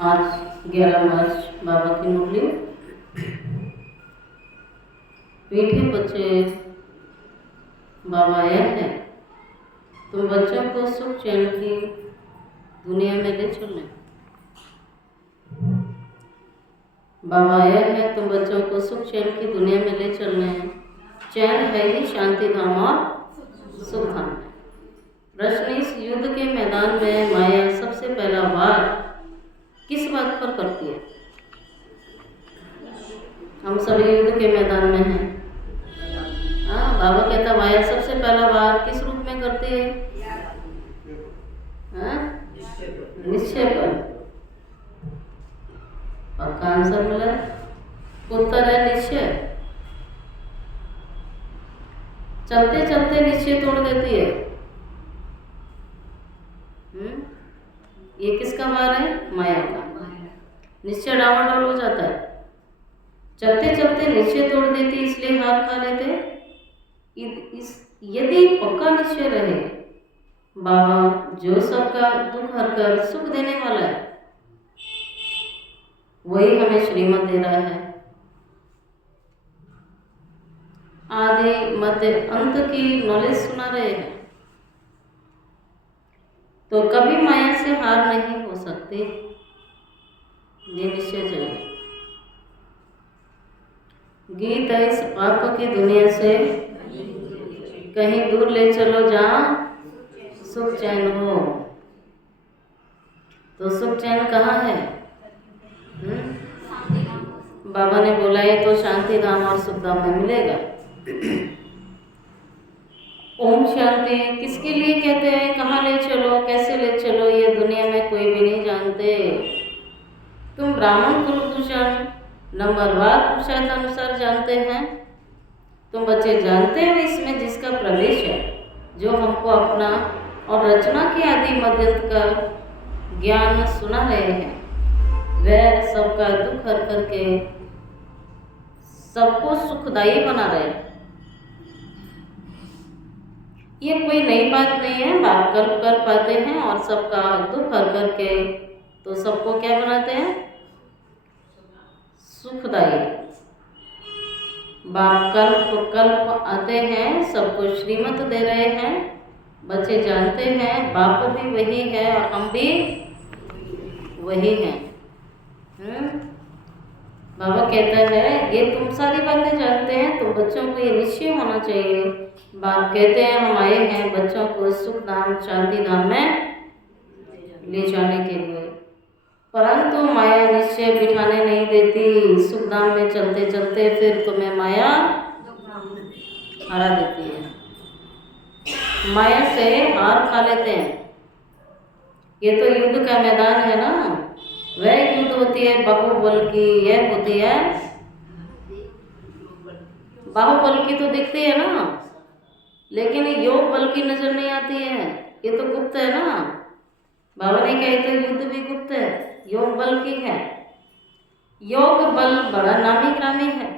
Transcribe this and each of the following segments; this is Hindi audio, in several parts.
आज 11 मार्च बाबा की मुरली। मीठे बच्चे, बाबा आया है तुम बच्चों को सुख चैन की दुनिया में ले चलने। बाबा आया है तुम बच्चों को सुख चैन की दुनिया में ले चलने। चैन है ही शांति धाम और सुख धाम है। प्रश्न इस युद्ध के मैदान में माया सबसे पहला वार किस बात पर करती है? हम सभी युद्ध के मैदान में हैं। हाँ, बाबा कहता माया सबसे पहला वार किस रूप में करती है? हाँ, निश्चय पर। पक्का आंसर मिला। उत्तर है निश्चय। चलते चलते निश्चय तोड़ देती है। ये किसका वार है? माया का। निश्चय डावाडोल हो जाता है। चलते चलते निश्चय तोड़ देती, इसलिए हार खा लेते। यदि पक्का निश्चय रहे बाबा जो सबका दुख हरकर सुख देने वाला है, वही हमें श्रीमत दे रहा है। आदि मध्य अंत की नॉलेज सुना रहे हैं, तो कभी माया से हार नहीं हो सकती। ये निश्चय चाहिए। गीत इस पाप की दुनिया से कहीं दूर ले चलो जहाँ सुख चैन हो। तो सुख चैन कहाँ है? बाबा ने बोला है तो शांति धाम और सुख धाम में मिलेगा। ओम शांति किसके लिए कहते हैं? कहाँ ले चलो, कैसे ले चलो, ये दुनिया में कोई भी नहीं जानते। तुम ब्राह्मण कुलभूषण नंबरवार पुरुषार्थानुसार जानते हैं। तुम बच्चे जानते हो इसमें जिसका प्रवेश है, जो हमको अपना और रचना के आदि मध्यंत का ज्ञान सुना रहे हैं, वह सबका दुख हर करके सबको सुखदायी बना रहे हैं। ये कोई नई बात नहीं है। बाप कल्प कर पाते हैं और सबका दुख हर करके तो सबको क्या बनाते हैं? सुखदायी। बाप कल्प आते हैं, सबको श्रीमत दे रहे हैं। बच्चे जानते हैं बाप भी वही है और हम भी वही हैं। बाबा कहता है ये तुम सारी बातें जानते हैं, तुम बच्चों को ये निश्चय होना चाहिए। बाप कहते हैं हम आए हैं बच्चों को सुख धाम शांति धाम में ले जाने के लिए, परंतु माया निश्चय बिठाने नहीं देती। सुख धाम में चलते चलते फिर तुम्हें माया हरा देती है। माया से हार खा लेते हैं। ये तो युद्ध का मैदान है ना, वह युद्ध होती है बाहुबल की। यह होती है बाहुबल की तो दिखती है ना, लेकिन योग बल की नजर नहीं आती है। ये तो गुप्त है ना। बाबा ने कहा तो युद्ध भी गुप्त है, योग बल की है। योग बल बड़ा नामी ग्रामी है,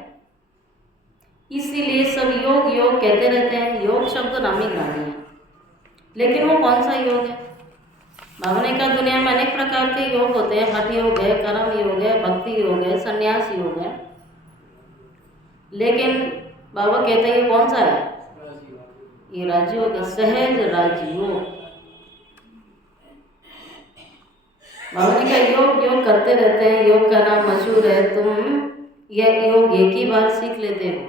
इसीलिए सब योग योग कहते रहते हैं। योग शब्द नामी ग्रामी है, लेकिन वो कौन सा योग है? बाबा ने कहा दुनिया में अनेक प्रकार के योग होते हैं। हठ योग है, कर्म योग है, भक्ति योग है, संन्यास योग है, लेकिन बाबा कहते हैं ये कौन सा है? ये राजयोग है, सहज राजयोग। बाबा ने कहा योग योग करते रहते हैं, योग का नाम मशहूर है। तुम यह योग एक ही बार सीख लेते हो,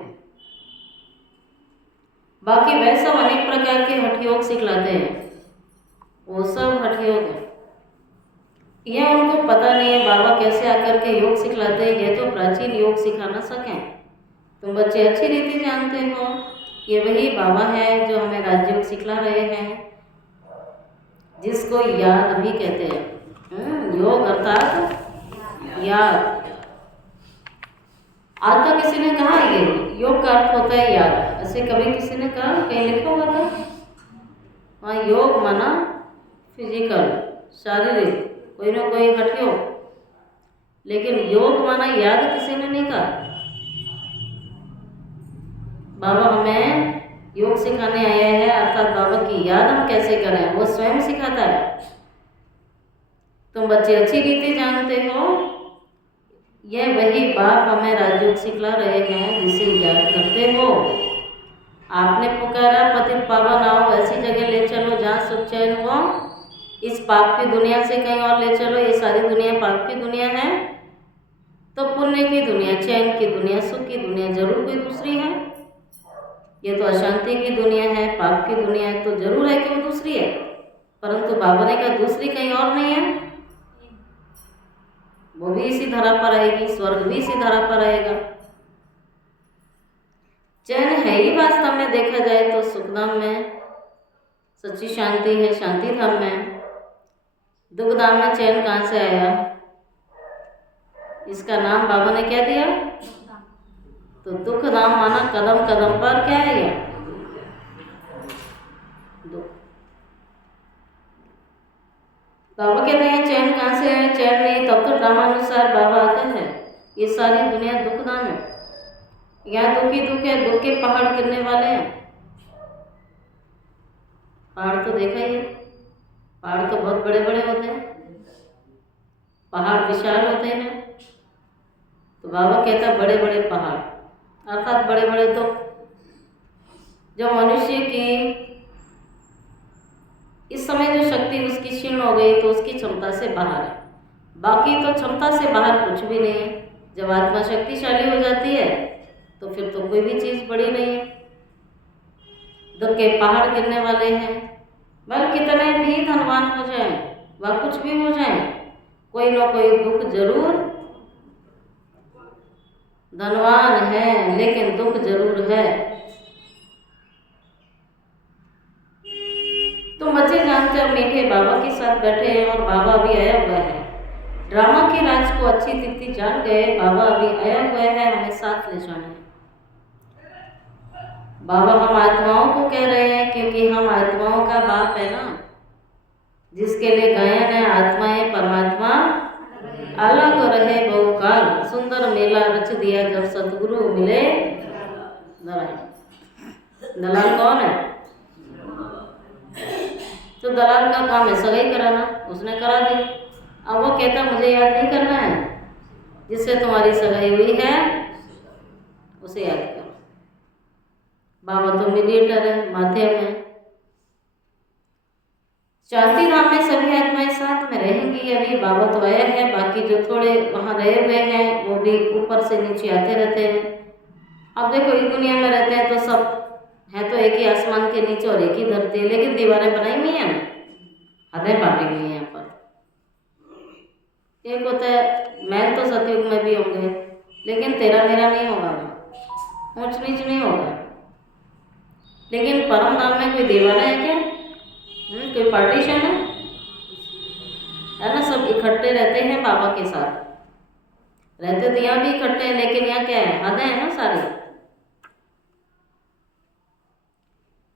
बाकी वह सब अनेक प्रकार के हठ योग सिखलाते हैं, वो सब हठ योग है। यह उनको पता नहीं है बाबा कैसे आकर के योग सिखलाते हैं। ये तो प्राचीन योग सिखा ना सकें। तुम बच्चे अच्छी रीति जानते हो ये वही बाबा है जो हमें राजयोग सिखला रहे हैं, जिसको याद भी कहते हैं। योग अर्थात याद। आज तक किसी ने कहा ये योग का अर्थ होता है याद? ऐसे कभी किसी ने कहा? कहीं लिखा हुआ था? हाँ, योग माना फिजिकल, शारीरिक, कोई ना कोई हठ योग, लेकिन योग माना याद किसी ने नहीं कहा। बाबा हमें योग सिखाने आया है, अर्थात बाबा की याद हम कैसे करें वो स्वयं सिखाता है। तुम बच्चे अच्छी रीति जानते हो, यह वही बाप हमें राजयोग सिखला रहे हैं जिसे याद करते हो। आपने पुकारा पतित पावन आओ, ऐसी जगह ले चलो जहाँ सुख चैन हो, इस पाप की दुनिया से कहीं और ले चलो। ये सारी दुनिया पाप की दुनिया है, तो पुण्य की दुनिया, चैन की दुनिया, सुख की दुनिया जरूर कोई दूसरी है। ये तो अशांति की दुनिया है, पाप की दुनिया है, तो जरूर है कि वो दूसरी है। परंतु बाबा ने कहा दूसरी कहीं और नहीं है, वो भी इसी धरा पर आएगी, स्वर्ग भी इसी धरा पर आएगा। चैन है ही वास्तव में देखा जाए तो सुखधाम में सच्ची शांति है, शांति धाम में। दुख धाम में चैन कहाँ से आया? इसका नाम बाबा ने क्या दिया? तो दुख धाम माना कदम कदम पर क्या है ये? दुख। बाबा कहते हैं चैन कहाँ से है? चैन नहीं, तब तो ड्रामानुसार बाबा आता है। ये सारी दुनिया दुख धाम है, यहाँ दुख ही दुख है, दुख के पहाड़ गिरने वाले हैं। पहाड़ तो देखा ही है, पहाड़ तो बहुत बड़े बड़े होते हैं, पहाड़ विशाल होते हैं। तो बाबा कहता है बड़े बड़े पहाड़, अर्थात बड़े बड़े तो जो मनुष्य की इस समय जो शक्ति उसकी क्षीण हो गई तो उसकी क्षमता से बाहर है। बाकी तो क्षमता से बाहर कुछ भी नहीं है। जब आत्मा शक्तिशाली हो जाती है तो फिर तो कोई भी चीज़ बड़ी नहीं है। दुख के पहाड़ गिरने वाले हैं, वह कितने भी धनवान हो जाए, वह कुछ भी हो जाए, कोई ना कोई दुख जरूर, धनवान है लेकिन दुख जरूर है। तुम बच्चे जानते हो मीठे बाबा के साथ बैठे हैं और बाबा भी आया हुआ है। ड्रामा के राज को अच्छी तरीके जान गए, बाबा अभी आया हुआ है, हमें साथ ले जाना है। बाबा हम आत्माओं को कह रहे हैं क्योंकि हम आत्माओं का बाप है ना, जिसके लिए गायन है आत्माएं परमात्मा अलग रहे बहुकाल, सुंदर मेला रच दिया जब सतगुरु मिले दलाल। दलाल कौन है? तो दलाल का काम है सगाई कराना, उसने करा दी। अब वो कहता मुझे याद नहीं करना है, जिससे तुम्हारी सगाई हुई है उसे याद करो। बाबा तो मीडिएटर है, माध्यम है। शांति धाम में सभी आत्माएं साथ में रहेंगी। अभी बाबा तो आया है, बाकी जो थोड़े वहाँ रहे हुए हैं वो भी ऊपर से नीचे आते रहते हैं। अब देखो इस दुनिया में रहते हैं तो सब है तो एक ही आसमान के नीचे और एक ही धरती है, लेकिन दीवारें बनाई हुई हैं, हदें बांटी हुई हैं। यहाँ पर एक होता है महल तो सतयुग में भी होंगे, लेकिन तेरा मेरा नहीं होगा, ऊंच नीच नहीं होगा। लेकिन परम धाम में कोई दीवारें है क्या? कोई पार्टीशन है ना? सब इकट्ठे रहते हैं बाबा के साथ, रहते तो यहाँ भी इकट्ठे हैं, लेकिन यहाँ क्या है? हदें हैं ना सारी।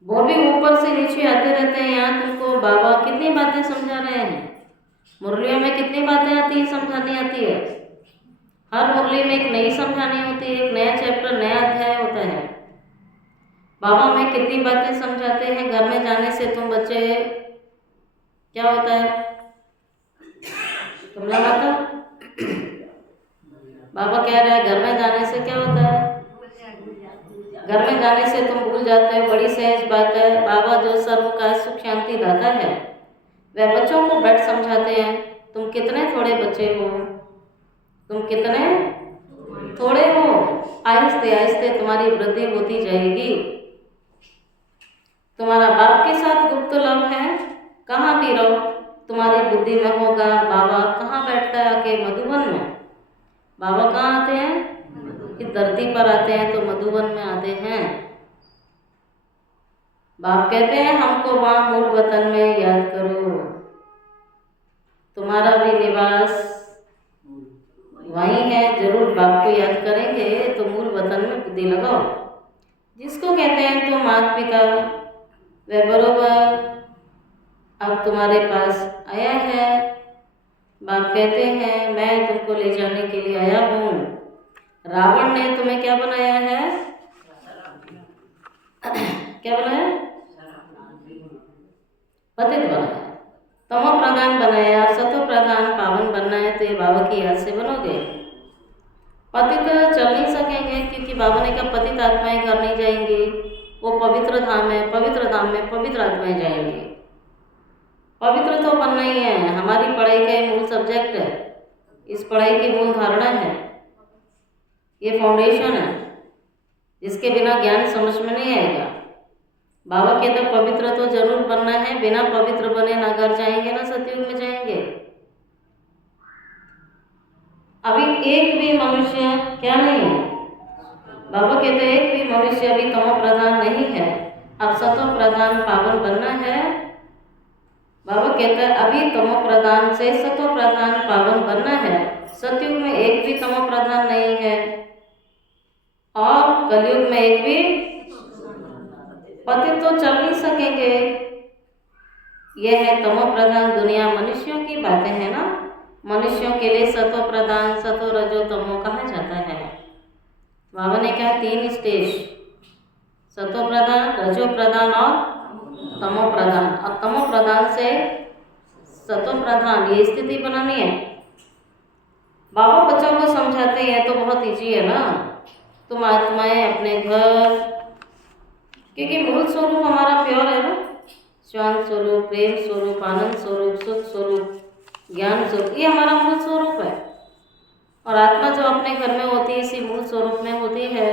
वो भी ऊपर से नीचे आते रहते हैं। यहाँ तुमको बाबा कितनी बातें समझा रहे हैं, मुरलियों में कितनी बातें आती है, समझानी आती है। हर मुरली में एक नई समझानी होती है, एक नया चैप्टर, नया अध्याय होता है। बाबा हमें कितनी बातें समझाते हैं। घर में जाने से तुम बच्चे क्या होता है? कमला माता बाबा कह रहा है घर में जाने से क्या होता है? घर में जाने से तुम भूल जाते हो, बड़ी सहज बात है। बाबा जो सर्व का सुख शांति दाता है, वह बच्चों को बैठ समझाते हैं। तुम कितने थोड़े बच्चे हो, तुम कितने थोड़े हो, आहिस्ते आहिस्ते तुम्हारी वृद्धि होती जाएगी। तुम्हारा बाप के साथ गुप्त लव है, कहाँ भी रहो तुम्हारी बुद्धि में होगा। बाबा कहाँ बैठता है? आके मधुबन में। बाबा कहाँ आते हैं? इस धरती पर आते हैं तो मधुबन में आते हैं। बाप कहते हैं हमको वहाँ मूल वतन में याद करो, तुम्हारा भी निवास वहीं है। जरूर बाप को याद करेंगे तो मूल वतन में बुद्धि लगाओ। जिसको कहते हैं तो माता पिता, वह बरोबर अब तुम्हारे पास आया है। बाप कहते हैं मैं तुमको ले जाने के लिए आया हूँ। रावण ने तुम्हें क्या बनाया है? क्या बनाया? पतित बनाया, तमो प्रधान बनाया, सतो प्रधान बाबा की याद से बनोगे। पतित चल नहीं सकेंगे, क्योंकि बाबा ने कहा पतित आत्माएं घर नहीं जाएंगी, वो पवित्र धाम है, पवित्र धाम में पवित्र आत्माएं जाएंगी। पवित्र तो बनना ही है, हमारी पढ़ाई का मूल सब्जेक्ट है, इस पढ़ाई की मूल धारणा है, ये फाउंडेशन है, जिसके बिना ज्ञान समझ में नहीं आएगा। बाबा कहते पवित्र तो जरूर बनना है, बिना पवित्र बने ना घर जाएंगे ना सतयुग में जाएंगे। अभी एक भी मनुष्य क्या नहीं है, बाबा कहते हैं एक भी मनुष्य अभी तमो प्रधान नहीं है, अब सतो प्रधान पावन बनना है। बाबा कहते हैं अभी तमो प्रधान से सतो प्रधान पावन बनना है। सतयुग में एक भी तमो प्रधान नहीं है और कलयुग में एक भी पतित तो चल नहीं सकेंगे। यह है तमो प्रधान दुनिया, मनुष्यों की बातें हैं ना। मनुष्यों के लिए सतो प्रधान, सतो रजो तमो कहा जाता है। बाबा ने कहा 3 स्टेज, सतो प्रधान, रजो प्रधान और तमो प्रधान। और तमो प्रधान से सतो प्रधान ये स्थिति बनानी है। बाबा बच्चों को समझाते हैं तो बहुत ईजी है ना। तुम आत्माएं अपने घर, क्योंकि मूल स्वरूप हमारा प्योर है ना, शांत स्वरूप, प्रेम स्वरूप, आनंद स्वरूप, सुख स्वरूप, ज्ञान स्वरूप, ये हमारा मूल स्वरूप है। और आत्मा जो अपने घर में होती है इसी मूल स्वरूप में होती है।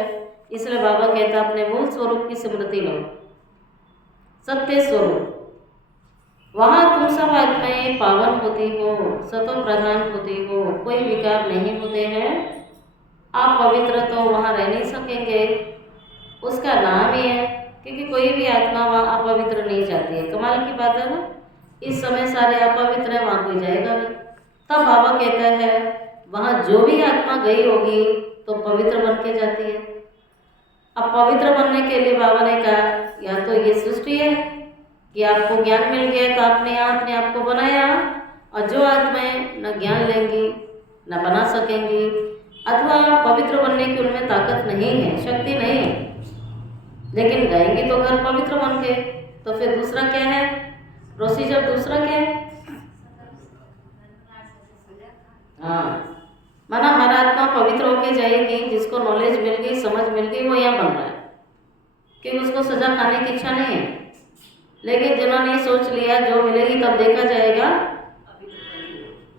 इसलिए बाबा कहता है अपने मूल स्वरूप की स्मृति लो, सत्य स्वरूप। वहाँ तुम सब आत्माएं पावन होती हो, सतो प्रधान होती हो, कोई विकार नहीं होते हैं। आप पवित्र तो वहाँ रह नहीं सकेंगे, उसका नाम ही है, क्योंकि कोई भी आत्मा वहाँ अपवित्र नहीं जाती है। कमाल की बात है ना, इस समय सारे अपवित्र है, वहाँ कोई जाएगा नहीं। तब बाबा कहता है वहाँ जो भी आत्मा गई होगी तो पवित्र बन के जाती है। अब पवित्र बनने के लिए बाबा ने कहा या तो ये सृष्टि है कि आपको ज्ञान मिल गया तो आपने यहाँ अपने आप को बनाया, और जो आत्माएं न ज्ञान लेंगी न बना सकेंगी, अथवा पवित्र बनने की उनमें ताकत नहीं है, शक्ति नहीं है, लेकिन जाएंगी तो घर पवित्र बन के। तो फिर दूसरा क्या है प्रोसीजर, दूसरा क्या है? हाँ, माना हर आत्मा पवित्र होके जाएगी, जिसको नॉलेज मिल गई, समझ मिल गई, वो यहाँ बन रहा है, क्योंकि उसको सजा खाने की इच्छा नहीं है। लेकिन जिन्होंने सोच लिया जो मिलेगी तब देखा जाएगा,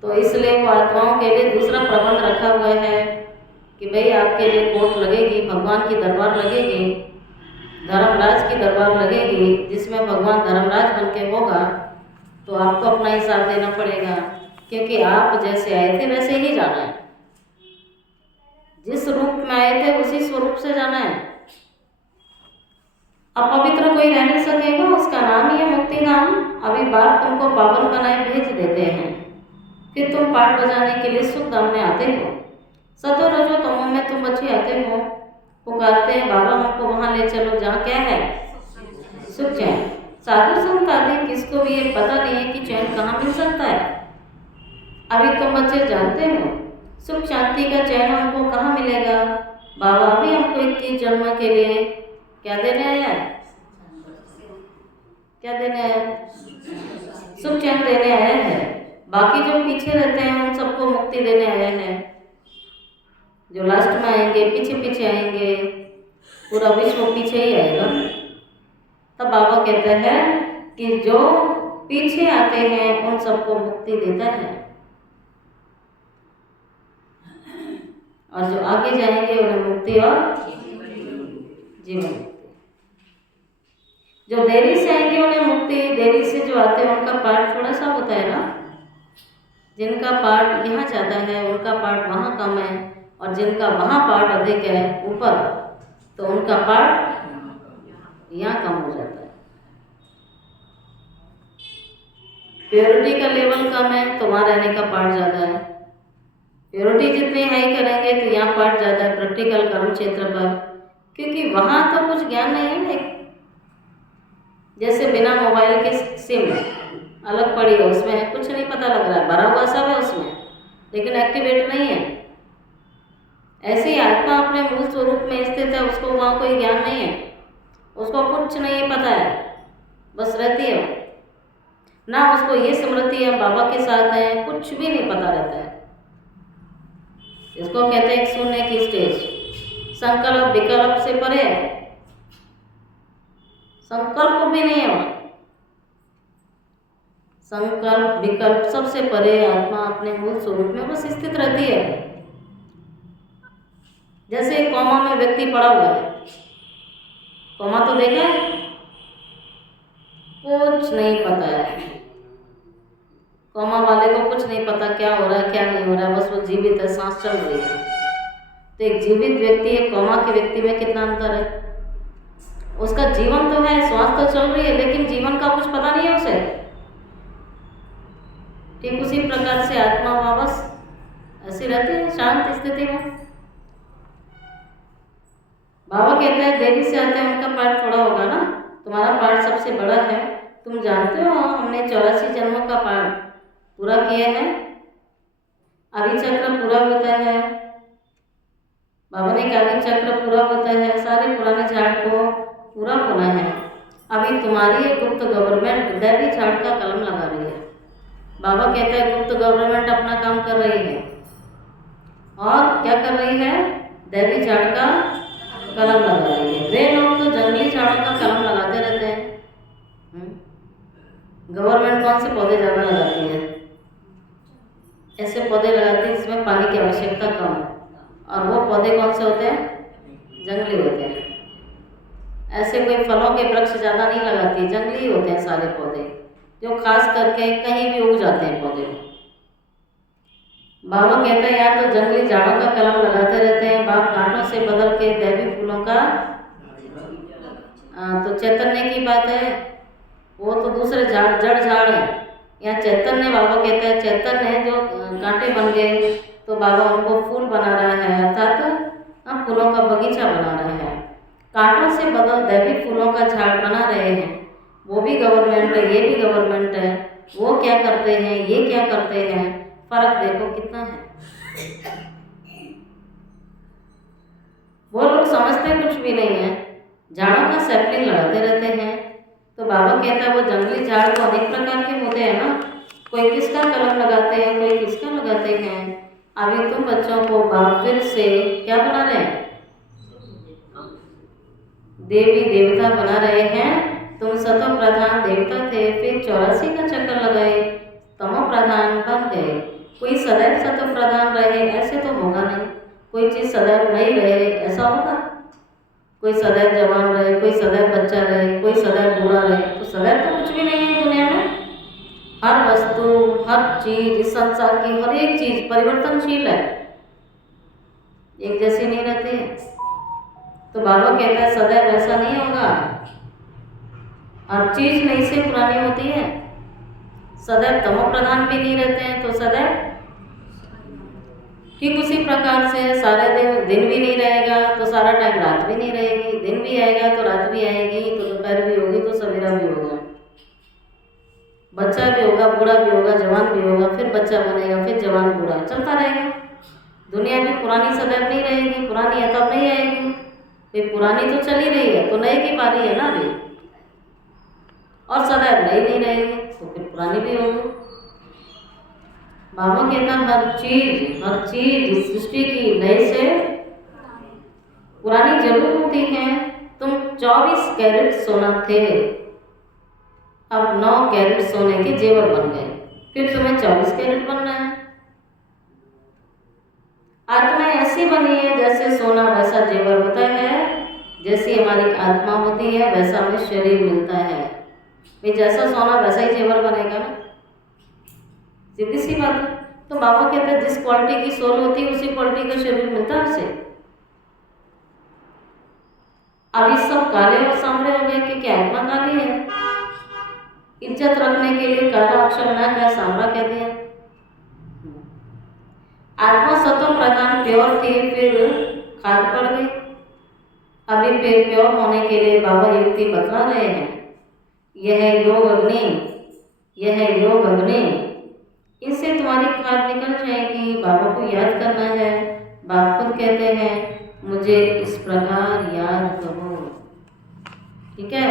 तो इसलिए वो आत्माओं के लिए दूसरा प्रबंध रखा हुआ है कि भाई आपके लिए कोर्ट लगेगी, भगवान की दरबार लगेगी, धर्मराज की दरबार लगेगी, जिसमें भगवान धर्मराज बन के होगा। तो आपको अपना हिसाब देना पड़ेगा, क्योंकि आप जैसे आए थे वैसे ही जाना है, जिस रूप में आए थे उसी स्वरूप से जाना है। अब पवित्र कोई रह नहीं सकेगा, उसका नाम ही है मुक्ति धाम। अभी बाप तुमको पावन बनाए भेज देते हैं, फिर तुम पाठ बजाने के लिए सुख धाम में आते हो। सतो रजो तमो में तुम बच्चे आते हो, पुकारते हैं बाबा हमको वहाँ ले चलो जहाँ क्या है सुख चैन। साधु संत आदि किसको भी ये पता नहीं है कि चैन कहाँ मिल सकता है। अभी तुम बच्चे जानते हो सुख शांति का चैन हमको कहाँ मिलेगा। बाबा अभी हमको 21 जन्म के लिए क्या देने आया है, क्या देने आया है? सुख चैन देने आया है। बाकी जो पीछे रहते हैं उन सबको मुक्ति देने आया है। जो लास्ट में आएंगे, पीछे पीछे आएंगे, पूरा विश्व पीछे ही आएगा। तब बाबा कहते हैं कि जो पीछे आते हैं उन सबको मुक्ति देता है, और जो आगे जाएंगे उन्हें मुक्ति और जीवन। जो देरी से आएंगे उन्हें मुक्ति, देरी से जो आते हैं उनका पार्ट थोड़ा सा होता है ना। जिनका पार्ट यहाँ ज़्यादा है उनका पार्ट वहाँ कम है, और जिनका वहाँ पार्ट अधिक है ऊपर, तो उनका पार्ट यहाँ कम हो जाता है। प्योरिटी का लेवल कम है तो वहाँ रहने का पार्ट ज़्यादा है। प्योरिटी जितनी हाई करेंगे तो यहाँ पार्ट ज़्यादा है प्रैक्टिकल कर्म क्षेत्र पर, क्योंकि वहाँ तो कुछ ज्ञान नहीं है। एक जैसे बिना मोबाइल के सिम अलग पड़ी है, उसमें कुछ नहीं पता लग रहा है, भरा हुआ सब है उसमें, लेकिन एक्टिवेट नहीं है। ऐसे ही आत्मा अपने मूल स्वरूप में स्थित है, उसको वहाँ कोई ज्ञान नहीं है, उसको कुछ नहीं पता है, बस रहती है ना। उसको ये स्मृति है बाबा के साथ है, कुछ भी नहीं पता रहता है। इसको कहते हैं शून्य की स्टेज। संकल्प विकल्प से परे है, संकल्प भी नहीं है वहाँ। संकल्प विकल्प सबसे परे आत्मा अपने मूल स्वरूप में बस स्थित रहती है। जैसे कोमा में व्यक्ति पड़ा हुआ है, कोमा तो देखा है, कुछ नहीं पता है, कोमा वाले को कुछ नहीं पता क्या हो रहा है क्या नहीं हो रहा है, बस वो जीवित है, सांस चल रही है। तो एक जीवित व्यक्ति एक कोमा के व्यक्ति में कितना अंतर है। उसका जीवन तो है, श्वास तो चल रही है, लेकिन जीवन का कुछ पता नहीं है उसे। ठीक उसी प्रकार से आत्मा वापस ऐसी रहती है शांत स्थिति में। बाबा कहते हैं देवी से आते हैं उनका पाठ थोड़ा होगा ना, तुम्हारा पाठ सबसे बड़ा है। तुम जानते हो हमने 84 जन्मों का पाठ पूरा किया है। अभी चक्र पूरा होता है, बाबा ने कहा अभी चक्र पूरा होता है, सारे पुराने झाड़ को पूरा होना है। अभी तुम्हारी गुप्त गवर्नमेंट दैवी झाड़ का कलम लगा रही है। बाबा कहते हैं गुप्त गवर्नमेंट अपना काम कर रही है, और क्या कर रही है, दैवी झाड़ का कलम लगा रही है। वे लोग तो जंगली झाड़ों का कलम लगाते रहते हैं। गवर्नमेंट कौन से पौधे ज़्यादा लगाती है, ऐसे पौधे लगाती है जिसमें पानी की आवश्यकता कम है, और वो पौधे कौन से होते हैं, जंगली होते हैं। ऐसे कोई फलों के वृक्ष ज़्यादा नहीं लगाती, जंगली होते हैं सारे पौधे, जो खास करके कहीं भी उग जाते हैं पौधे। बाबा कहते हैं या तो जंगली झाड़ों का कलम लगाते रहते हैं, बाप कांटों से बदल के दैवी फूलों का। तो चैतन्य की बात है, वो तो दूसरे झाड़ जड़ झाड़ है। यहाँ चैतन्य बाबा कहते हैं चैतन्य जो कांटे बन गए, तो बाबा उनको फूल बना रहा है, अर्थात फूलों का बगीचा बना रहा है। कांटों से बदल दैवी फूलों का झाड़ बना रहे हैं। वो भी गवर्नमेंट है, ये भी गवर्नमेंट है। वो क्या करते हैं, ये क्या करते हैं, फर्क देखो कितना है। वो लोग समझते कुछ भी नहीं है, झाड़ों का सैपलिंग लगाते रहते हैं। तो बाबा कहता है वो जंगली झाड़ तो अनेक प्रकार के होते हैं ना, कोई किसका कलम लगाते हैं, कोई किसका लगाते हैं। अभी तुम बच्चों को बाप फिर से क्या बना रहे हैं, देवी देवता बना रहे हैं। तुम सतो प्रधान देवता थे, फिर 84 का चक्कर लगाए, तमो प्रधान बन गए। कोई सदैव सतो प्रधान रहे ऐसे तो होगा नहीं, कोई चीज़ सदैव नहीं रहे ऐसा होगा। कोई सदैव जवान रहे, कोई सदैव बच्चा रहे, कोई सदैव बूढ़ा रहे, तो सदैव तो कुछ भी नहीं है दुनिया में। हर वस्तु हर चीज इस संसार की हर एक चीज परिवर्तनशील है, एक जैसी नहीं रहती है। तो बाबा कहता है सदैव ऐसा नहीं होगा, हर चीज नई से पुरानी होती है। सदैव तमो प्रधान भी नहीं रहते हैं, तो सदैव ठीक उसी प्रकार से सारे दिन भी नहीं रहेगा तो सारा टाइम रात भी नहीं रहेगी, दिन भी आएगा तो रात भी आएगी, तो दोपहर भी होगी तो सवेरा भी होगा, बच्चा भी होगा, बूढ़ा भी होगा, जवान भी होगा, फिर बच्चा बनेगा, फिर जवान बूढ़ा, चलता रहेगा। दुनिया भी पुरानी सदैव नहीं रहेगी, पुरानी है तब नहीं आएगी। फिर पुरानी तो चली रही है तो नए की बारी है ना अभी, और सदैव नई नहीं रहेगी तो फिर पुरानी भी होगी। बाबा कहता हर चीज इस सृष्टि की नए से पुरानी जरूर होती है। तुम 24 कैरेट सोना थे, अब 9 कैरेट सोने के जेवर बन गए, फिर तुम्हें 24 कैरेट बनना है। आत्मा ऐसी बनी है जैसे सोना वैसा जेवर होता है, जैसी हमारी आत्मा होती है वैसा हमें शरीर मिलता है। भाई जैसा सोना वैसा ही जेवर बनेगा ना, सीधी सी बात है। तो बाबा कहते हैं जिस क्वालिटी की सोल होती है उसी क्वालिटी का शरीर मिलता है उसे। अभी सब काले और सांवरे हो गए कि क्या आत्मा काली है, इज्जत रखने के लिए काला अक्षर ना कह सांवरा कह दिया। आत्मा सतो प्रधान प्योर थी, फिर खाद पड़ गई। अभी फिर प्योर होने के लिए बाबा युक्ति बतला रहे हैं। यह योग अग्नि, यह योग अग्नि, इससे तुम्हारी खाद निकल जाएगी। बाबा को याद करना है। बाबा खुद कहते हैं मुझे इस प्रकार याद करो, ठीक है।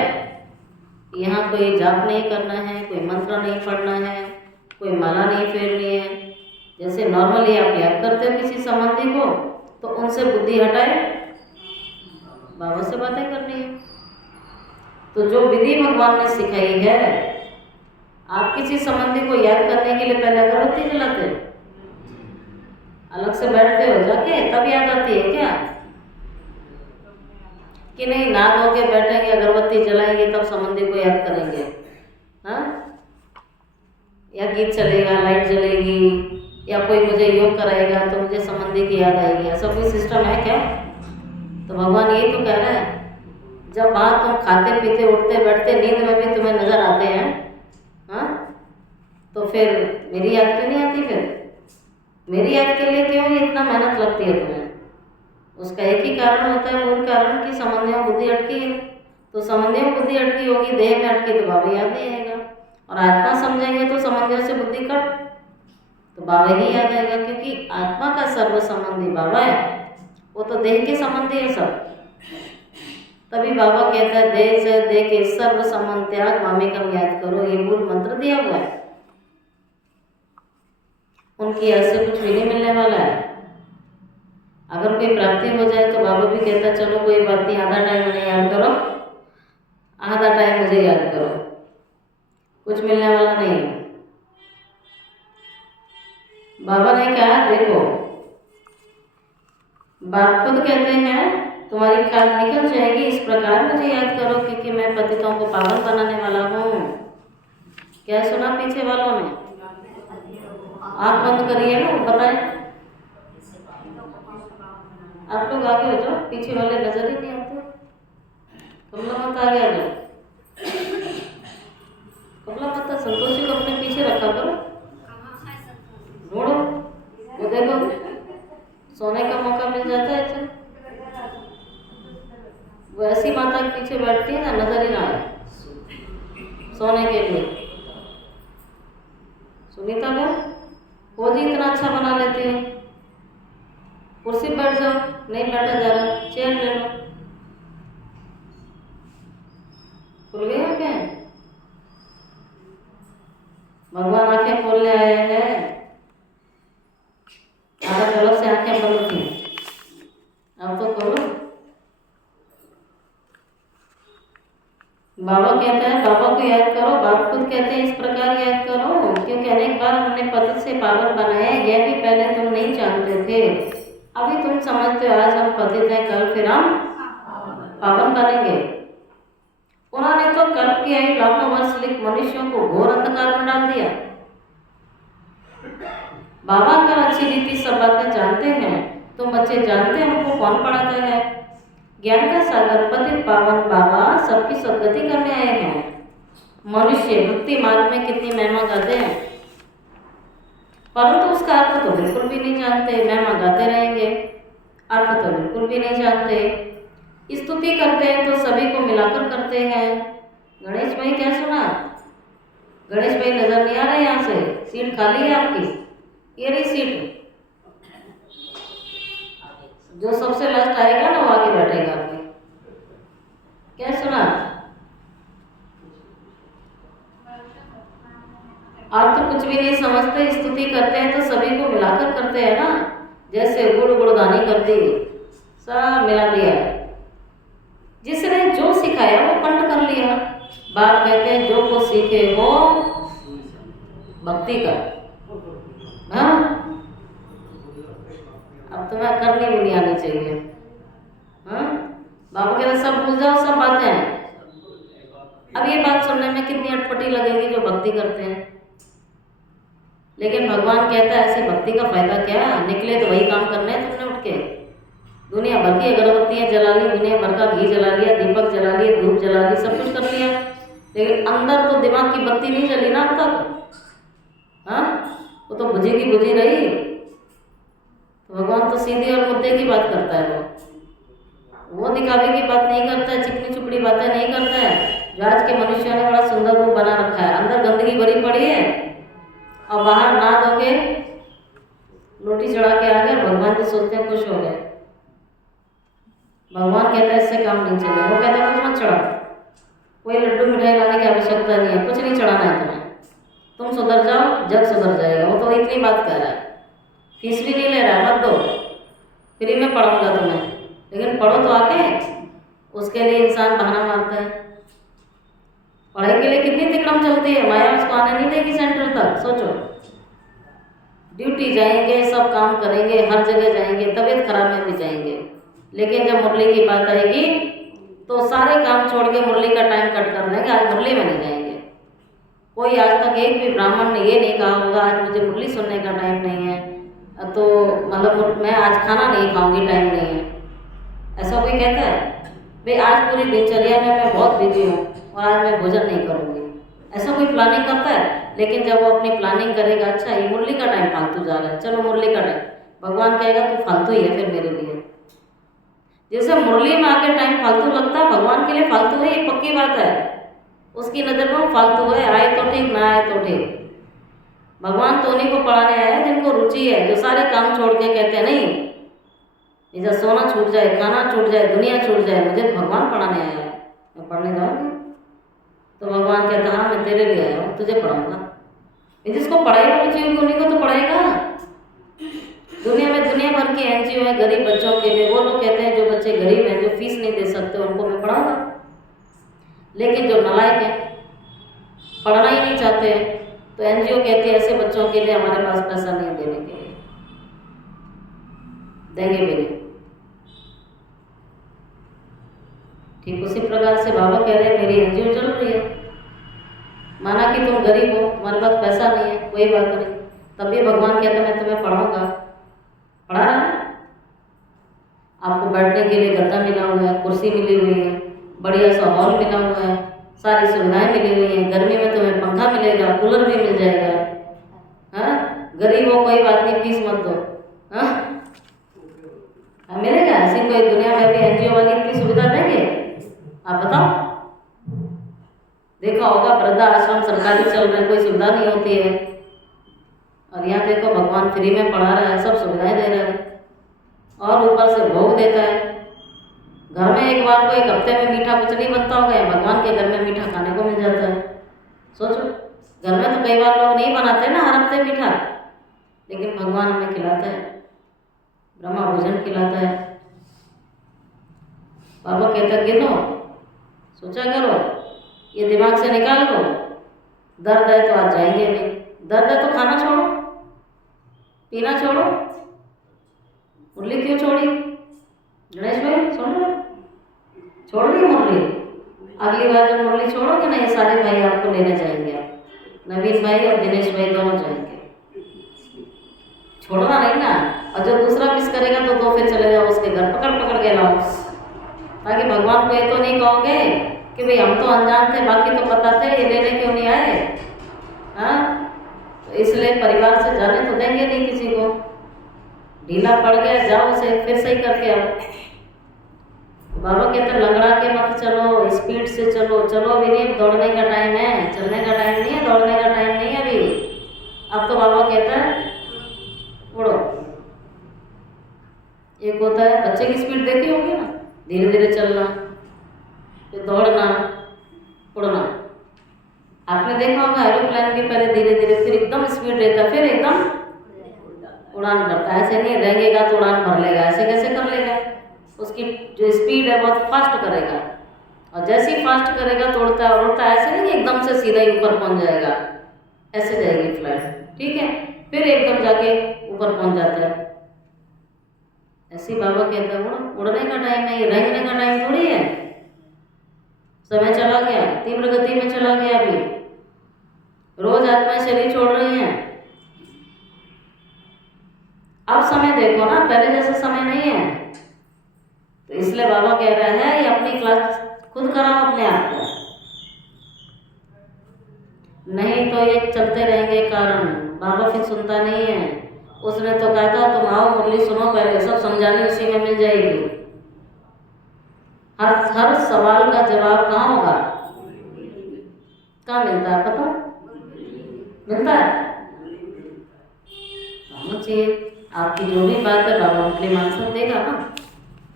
यहाँ कोई जाप नहीं करना है, कोई मंत्र नहीं पढ़ना है, कोई माला नहीं फेरनी है, जैसे नॉर्मली आप याद करते हो किसी संबंधी को, तो उनसे बुद्धि हटाए बाबा से बातें करनी है। तो जो विधि भगवान ने सिखाई है, आप किसी संबंधी को याद करने के लिए पहले अगरबत्ती जलाते हो, अलग से बैठते हो जाके, तब याद आती है क्या? कि नहीं नहा धो के बैठेंगे, अगरबत्ती जलाएंगे, तब संबंधी को याद करेंगे? हाँ, या गीत चलेगा, लाइट जलेगी, या कोई मुझे योग कराएगा तो मुझे संबंधी की याद आएगी, ऐसा कोई सिस्टम है क्या? तो भगवान यही तो कह रहा है, जब वहाँ तुम खाते पीते उठते बैठते नींद में भी तुम्हें नजर आते हैं, हाँ, तो फिर मेरी याद क्यों नहीं आती? फिर मेरी याद के लिए क्यों इतना मेहनत लगती है तुम्हें? उसका एक ही कारण होता है, मूल कारण, कि संबंधियों बुद्धि अटकी है। तो संबंधियों बुद्धि अटकी होगी, देह में अटकी तो बाबा याद नहीं आएगा, और आत्मा समझेंगे तो संबंधियों से बुद्धि कट, तो बाबा ही याद आएगा, क्योंकि आत्मा का सर्व संबंधी बाबा है, वो तो देह के संबंधी है सब। तभी बाबा कहता है, देह से देह के सर्व संबंध त्याग मामेकम याद करो, ये मूल मंत्र दिया हुआ है। उनकी ऐसे कुछ भी नहीं मिलने वाला है। अगर कोई प्राप्ति हो जाए तो बाबा भी कहता है, चलो कोई बात नहीं, आधा टाइम मुझे याद करो, आधा टाइम मुझे याद करो, कुछ मिलने वाला नहीं है। बाबा ने कहा, देखो बाप खुद कहते हैं तुम्हारी खाद निकल जाएगी, इस प्रकार मुझे याद करो, क्योंकि मैं पतितों को पावन बनाने वाला हूँ। क्या सुना पीछे वालों ने? आँख बंद करिए ना, बताएं। आप लोग आगे हो जाओ, पीछे वाले नजर ही नहीं आते। कमला माता आगे आ जाओ। कमला माता संतोषी को अपने पीछे रखा करो, ढूंढो, वो देखो सोने का मौका मिल जाता है। अच्छा, वो ऐसी माता के पीछे बैठती है ना, नजर ही ना आए सोने के लिए। सुनीता का फौजी इतना अच्छा बना लेती है, कुर्सी पर बैठ जाओ, नहीं बैठा जा रहा, चेयर ले लो, खुल गया क्या? भगवान आंखें खोलने आए हैं, आधा गलत से आंखें बंद थी, अब तो खोलो। बाबा कहता है, बाबा को याद करो, बाप खुद कहते हैं इस प्रकार याद करो, क्योंकि अनेक बार हमने पति से पावन बनाया, यह भी पहले तुम नहीं जानते थे, अभी तुम समझते हो। आज हम पतित हैं, कल फिर हम पावन बनेंगे। उन्होंने तो कल्प की आयु लाखों वर्ष लिख मनुष्यों को घोर अंधकार में डाल दिया। बाबा अगर अच्छी रीति सब बातें जानते हैं, तुम बच्चे जानते हैं हमको कौन पढ़ाता है? ज्ञान का सागर पतित पावन बाबा सबकी सदगति करने आए हैं। मनुष्य भक्ति मार्ग में कितनी महिमा गाते हैं, परंतु उसका अर्थ तो बिल्कुल भी नहीं जानते। महिमा गाते रहेंगे, अर्थ तो बिल्कुल भी नहीं जानते। स्तुति करते हैं तो सभी को मिलाकर करते हैं। गणेश भाई क्या सुना? गणेश भाई नजर नहीं आ रहे यहाँ से, सीट खाली है आपकी, ये रही सीट। जो सबसे लास्ट आएगा ना वो आगे बैठेगा आपके। क्या सुना? आप तो कुछ भी नहीं समझते, स्तुति करते हैं तो सभी को मिलाकर करते हैं ना। जैसे गुड़ गुड़गानी कर दी, सब मिला दिया, जिसने जो सिखाया वो कंठ कर लिया। बाप कहते हैं जो को सीखे वो भक्ति का। हाँ, अब तुम्हें करनी भी नहीं आनी चाहिए। हाँ, बाबा कहते सब भूल जाओ, सब बातें। अब ये बात सुनने में कितनी अटपटी लगेगी जो भक्ति करते हैं, लेकिन भगवान कहता है ऐसी भक्ति का फायदा क्या? निकले तो वही काम करने हैं तुमने उठ के। दुनिया भर की अगरबत्तियाँ जला ली, दुनिया भर का घी जला लिया, दीपक जला लिए, धूप जला ली, सब कुछ कर लिया, लेकिन अंदर तो दिमाग की बत्ती नहीं जली ना अब तक। हाँ, वो तो बुझी की बुझी रही। तो भगवान तो सीधी और मुद्दे की बात करता है, वो दिखावे की बात नहीं करता है, चिकनी चुपड़ी बातें नहीं करता है। जो आज के मनुष्यों ने बड़ा सुंदर रूप बना रखा है, अंदर गंदगी भरी पड़ी है और बाहर नहा धो के रोटी चढ़ा के आ गए, भगवान जी सोचते हैं खुश हो गए। भगवान कहता है इससे काम नहीं चलेगा। वो कहता है कुछ मत चढ़ाओ, कोई लड्डू मिठाई लाने की आवश्यकता नहीं है, कुछ नहीं चढ़ाना है तुम्हें, तुम सुधर जाओ, जग सुधर जाएगा। वो तो इतनी बात कह रहा है, फीस भी नहीं ले रहा, मत दो, फ्री में पढ़ाऊँगा तुम्हें, लेकिन पढ़ो तो आके। उसके लिए इंसान बहाना मारता है। पढ़ाई के लिए कितनी तिकड़म चलती है, माया उसको आने नहीं देगी सेंटर तक। सोचो, ड्यूटी जाएंगे, सब काम करेंगे, हर जगह जाएंगे, तबीयत खराब में भी जाएंगे, लेकिन जब मुरली की बात आएगी तो सारे काम छोड़ के मुरली का टाइम कट कर देंगे, आज मुरली में नहीं जाएंगे। कोई आज तक एक भी ब्राह्मण ने ये नहीं कहा होगा आज मुझे मुरली सुनने का टाइम नहीं है, तो मतलब मैं आज खाना नहीं खाऊंगी, टाइम नहीं है। ऐसा कोई कहता है? भाई आज पूरी दिनचर्या में मैं बहुत बिजी हूँ और आज मैं भोजन नहीं करूँगी, ऐसा कोई प्लानिंग करता है? लेकिन जब वो अपनी प्लानिंग करेगा, अच्छा ये मुरली का टाइम फालतू जा रहा है, चलो मुरली का टाइम, भगवान कहेगा तू फालतू ही है फिर मेरे लिए। जैसे मुरली में आके टाइम फालतू लगता है, भगवान के लिए फालतू है, ये पक्की बात है। उसकी नज़र में वो फालतू है, आए तो ठीक, ना आए तो ठीक। भगवान तो उन्हीं को पढ़ाने आया है जिनको रुचि है, जो सारे काम छोड़ के कहते हैं नहीं, जब सोना छूट जाए, खाना छूट जाए, दुनिया छूट जाए, मुझे तो भगवान पढ़ाने आया है, मैं पढ़ने जाऊँगी। तो भगवान कहता हाँ मैं तेरे लिए आया हूँ, तुझे पढ़ाऊँगा। जिसको पढ़ाई में रुचि होगी उन्हीं को तो पढ़ाएगा। दुनिया में दुनिया भर की एनजीओ है गरीब बच्चों के लिए, वो लोग कहते हैं जो बच्चे गरीब हैं, जो फीस नहीं दे सकते, उनको मैं पढ़ाऊँगा। लेकिन जो नालायक है, पढ़ना ही नहीं चाहते हैं, तो एनजीओ कहती है ऐसे बच्चों के लिए हमारे पास पैसा नहीं देने के लिए, देंगे भी नहीं। ठीक उसी प्रकार से बाबा कह रहे हैं मेरी एनजीओ चल रही है, माना कि तुम गरीब हो, तुम्हारे पास पैसा नहीं है, कोई बात नहीं, तब भी भगवान कहता मैं तुम्हें पढ़ाऊँगा। पढ़ा रहा है, आपको बैठने के लिए गद्दा मिला हुआ है, कुर्सी मिली हुई है, बढ़िया सा हॉल मिला हुआ है, सारी सुविधाएं मिली हुई हैं, गर्मी में तुम्हें पंखा मिलेगा, कूलर भी मिल जाएगा। हाँ, गरीब हो कोई बात नहीं, फीस मत दो। हाँ, मिलेगा? ऐसी कोई दुनिया में भी एनजीओ वाली इतनी सुविधा देंगे? आप बताओ। देखा होगा वृद्धा आश्रम सरकारी चल रहे, कोई सुविधा नहीं होती है, और यहाँ देखो भगवान फ्री में पढ़ा रहा है, सब सुविधाएं दे रहा है, और ऊपर से भोग देता है। घर में एक बार को एक हफ्ते में मीठा कुछ नहीं बनता होगा, या भगवान के घर में मीठा खाने को मिल जाता है। सोचो, घर में तो कई बार लोग नहीं बनाते ना हर हफ्ते मीठा, लेकिन भगवान हमें खिलाता है, ब्रह्मा भोजन खिलाता है। बाबा कहता गिनो, सोचा करो, ये दिमाग से निकाल दो, दर्द है तो आज जाएंगे नहीं, दर्द है तो खाना छोड़ो, पीना छोड़ो। मुरली क्यों छोड़ी गणेश भाई? छोड़ रही मुरली? अगली बार जब मुरली छोड़ोगे ना, ये सारे भाई आपको लेने जाएंगे, आप नवीन भाई और दिनेश भाई दोनों जाएंगे। छोड़ना नहीं ना, और जो दूसरा मिस करेगा तो दो फिर चले जाओ उसके घर, पकड़ पकड़ के लाओ, ताकि भगवान को ये तो नहीं कहोगे कि भाई हम तो अनजान थे, बाकी तो पता थे, ये लेने क्यों नहीं आए। हाँ, तो इसलिए परिवार से जाने तो देंगे नहीं किसी को। ढीला पड़ गया, जाओ उसे फिर सही करके आओ। बाबा कहते लंगड़ा के मत चलो, स्पीड से चलो। चलो अभी नहीं, दौड़ने का टाइम है, चलने का टाइम नहीं है, दौड़ने का टाइम नहीं है अभी। अब तो बाबा कहता है उड़ो। एक होता है बच्चे की स्पीड देखी होगी ना, धीरे धीरे चलना, फिर दौड़ना, उड़ना। आपने देखा होगा एरोप्लेन भी पहले धीरे धीरे, फिर एकदम स्पीड रहता, फिर एकदम उड़ान भरता है। ऐसे नहीं रहेगा तो उड़ान भर लेगा, ऐसे कैसे कर लेगा? उसकी जो स्पीड है बहुत फास्ट करेगा, और जैसे ही फास्ट करेगा तो उड़ता है, और उड़ता है ऐसे नहीं एकदम से सीधा ही ऊपर पहुंच जाएगा, ऐसे जाएगी फ्लाइट, ठीक है, फिर एकदम जाके ऊपर पहुंच जाता है। ऐसे ही बाबा कहते हैं उड़ने का टाइम है, ये रेंगने का टाइम थोड़ी है। समय चला गया, तीव्र गति में चला गया, अभी रोज आत्माएं शरीर छोड़ रही हैं। अब समय देखो ना, पहले जैसा समय नहीं है। तो इसलिए बाबा कह रहा है ये अपनी क्लास खुद कराओ अपने आप को, नहीं तो ये चलते रहेंगे कारण। बाबा फिर सुनता नहीं है। उसने तो कहा था तुम आओ मुरली सुनो, पहले सब समझानी उसी में मिल जाएगी। हर सवाल का जवाब कहाँ होगा? कहाँ मिलता है पता? मिलता है चाहिए। आपकी जो भी बात है बाबा उनके लिए आंसर देगा ना।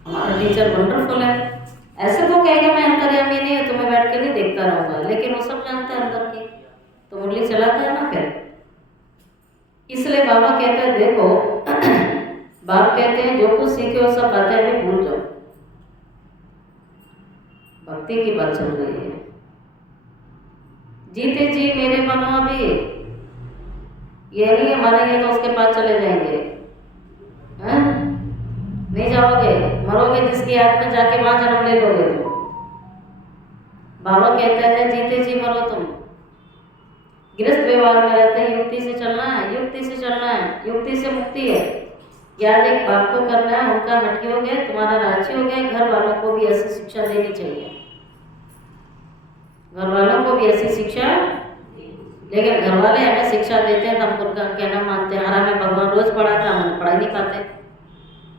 हमारा टीचर वंडरफुल है। ऐसे तो कहेगा मैं अंतर्यामी नहीं है, तुम्हें बैठ के नहीं देखता रहूँगा, लेकिन वो सब जानता है अंदर की, तो मुरली चलाता है ना फिर। इसलिए बाबा कहते हैं देखो बाप कहते हैं जो कुछ सीखे वो सब बातें अभी भूल जाओ, भक्ति की बात चल रही है। जीते जी मेरे बनो अभी, ये नहीं है मरेंगे तो उसके पास चले जाएंगे, हैं? नहीं जाओगे, मरोगे जिसकी याद में जाके वहां जन्म ले लोगे तुम। बाबा कहता है जीते जी मरो तुम। गृहस्थ व्यवहार में रहते हैं, युक्ति से चलना है, युक्ति से चलना है, युक्ति से मुक्ति है। याद एक बाप को करना है, उनका हटके हो गया, तुम्हारा राज्य हो गया। घर वालों को भी ऐसी शिक्षा देनी चाहिए, घर वालों को भी ऐसी शिक्षा। लेकिन घर वाले हमें शिक्षा देते हैं तो हम उनका कहना मानते हैं, हमें भगवान रोज पढ़ाता, हम पढ़ा ही नहीं पाते।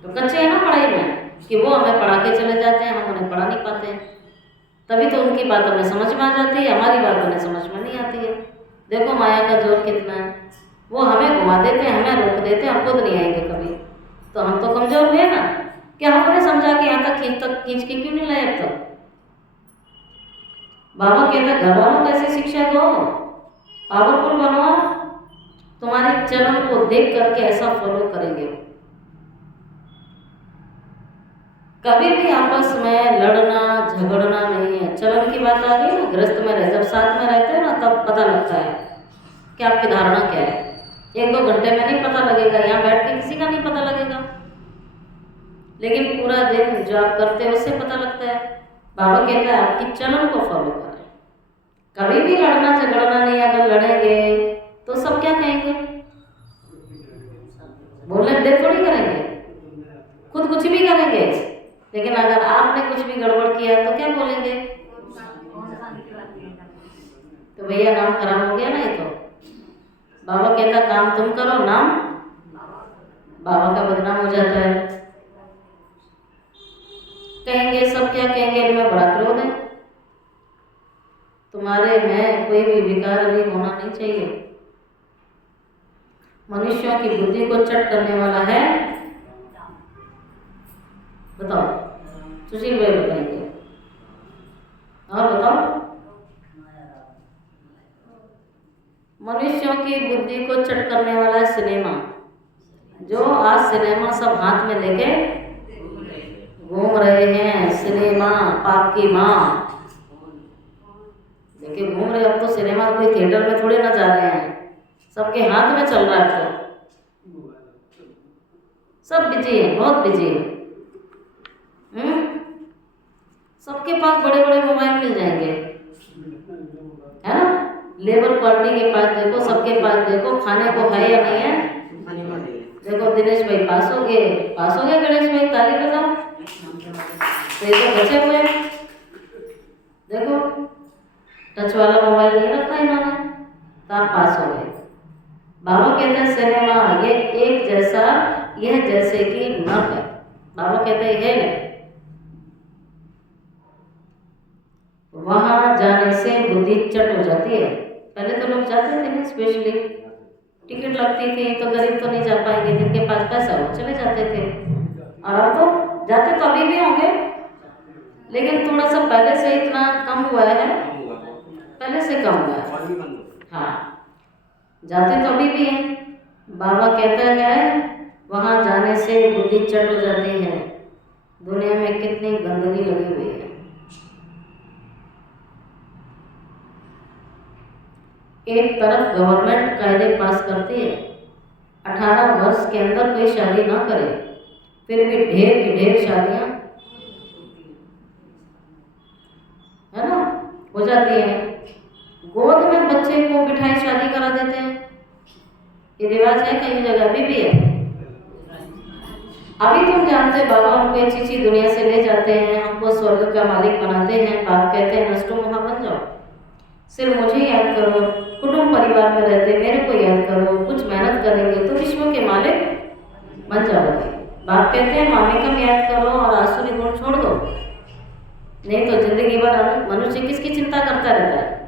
तो कच्चे हैं ना पढ़ाई में कि वो हमें पढ़ा के चले जाते हैं, हम उन्हें पढ़ा नहीं पाते। तभी तो उनकी बातों में समझ में आ जाती है, हमारी बातों में समझ में नहीं आती है। देखो माया का जोर कितना है, वो हमें घुमा देते हैं, हमें रोक देते हैं, हम खुद नहीं आएंगे कभी। तो हम तो कमजोर हुए ना, क्या हम उन्हें समझा के यहाँ तक खींच के क्यों नहीं लाए अब तक? बाबा कहता घर वालों को ऐसी शिक्षा दो, पावरफुल बनो, तुम्हारे चरण को देख करके ऐसा फॉलो करेंगे। कभी भी आपस में लड़ना झगड़ना नहीं है। चलन की बात आ गई ना, गृहस्थ में रहे, जब साथ में रहते हैं ना तब पता लगता है कि आपकी धारणा क्या है। 1-2 घंटे में नहीं पता लगेगा, यहाँ बैठ के किसी का नहीं पता लगेगा, लेकिन पूरा दिन जो आप करते हैं उससे पता लगता है। बाबा कहता है आपकी चलन को फॉलो करें, कभी भी लड़ना झगड़ना नहीं। अगर लड़ेंगे तो सब क्या कहेंगे, बोलने दे थोड़ी करेंगे, खुद कुछ भी करेंगे। लेकिन अगर आपने कुछ भी गड़बड़ किया तो क्या बोलेंगे, तो भैया नाम खराब हो गया ना। ये तो बाबा कहता काम तुम करो, नाम बाबा का बदनाम हो जाता है। कहेंगे सब क्या कहेंगे, इनमें बड़ा क्रोध है। तुम्हारे में कोई भी विकार अभी होना नहीं चाहिए। मनुष्यों की बुद्धि को चट करने वाला है, बताओ सुशील भाई बताएंगे, और बताओ। मनुष्यों की बुद्धि को चट करने वाला है सिनेमा। जो आज सिनेमा सब हाथ में लेके घूम रहे हैं, सिनेमा पाप की माँ लेके घूम रहे। अब तो सिनेमा कोई थिएटर में थोड़े ना जा रहे हैं, सबके हाथ में चल रहा है। तो सब बिजी है, बहुत बिजी है। सबके पास बड़े बड़े मोबाइल मिल जाएंगे, है ना। लेबर पार्टी के पास देखो, सबके पास देखो, खाने को है या नहीं है। देखो दिनेश भाई पास हो गए, पास हो गए गणेश भाई, ताली बजाओ। तो ये तो बचे हुए, देखो टच वाला मोबाइल नहीं रखा इन्होंने, तो आप पास हो गए। बाबा कहते हैं सिनेमा ये एक जैसा, यह जैसे कि नर्क है। बाबा कहते हैं है नहीं, वहां जाने से बुद्धि चट हो जाती है। पहले तो लोग जाते थे ना, स्पेशली टिकट लगती थी तो गरीब तो नहीं जा पाएंगे, जिनके पास पैसा हो चले जाते थे। और अब तो जाते तो अभी भी होंगे, लेकिन थोड़ा सा पहले से इतना कम हुआ है, पहले से कम हुआ है। हाँ जाते तो अभी भी हैं। बाबा कहता है वहां जाने से बुद्धि चट हो जाती है। दुनिया में कितनी गंदगी लगी हुई है। एक तरफ गवर्नमेंट कायदे पास करती है, 18 वर्ष के अंदर कोई शादी ना करे, फिर भी ढेर की ढेर शादियां, है ना, हो जाती है। गोद में बच्चे को बिठाई शादी करा देते हैं, ये रिवाज है कई जगह, अभी भी है। अभी तुम जानते बाबा हमको एक चीज़ी दुनिया से ले जाते हैं, हमको स्वर्ग का मालिक बनाते हैं। बाप कहते हैं नष्टो महा बन जाओ, सिर्फ मुझे याद करो, कुटुंब परिवार में रहते मेरे को याद करो, कुछ मेहनत करेंगे तो विश्व के मालिक बन जाओगे। बाप कहते हैं मामिकम याद करो और आसुरी गुण छोड़ दो, नहीं तो जिंदगी भर मनुष्य किसकी चिंता करता रहता है।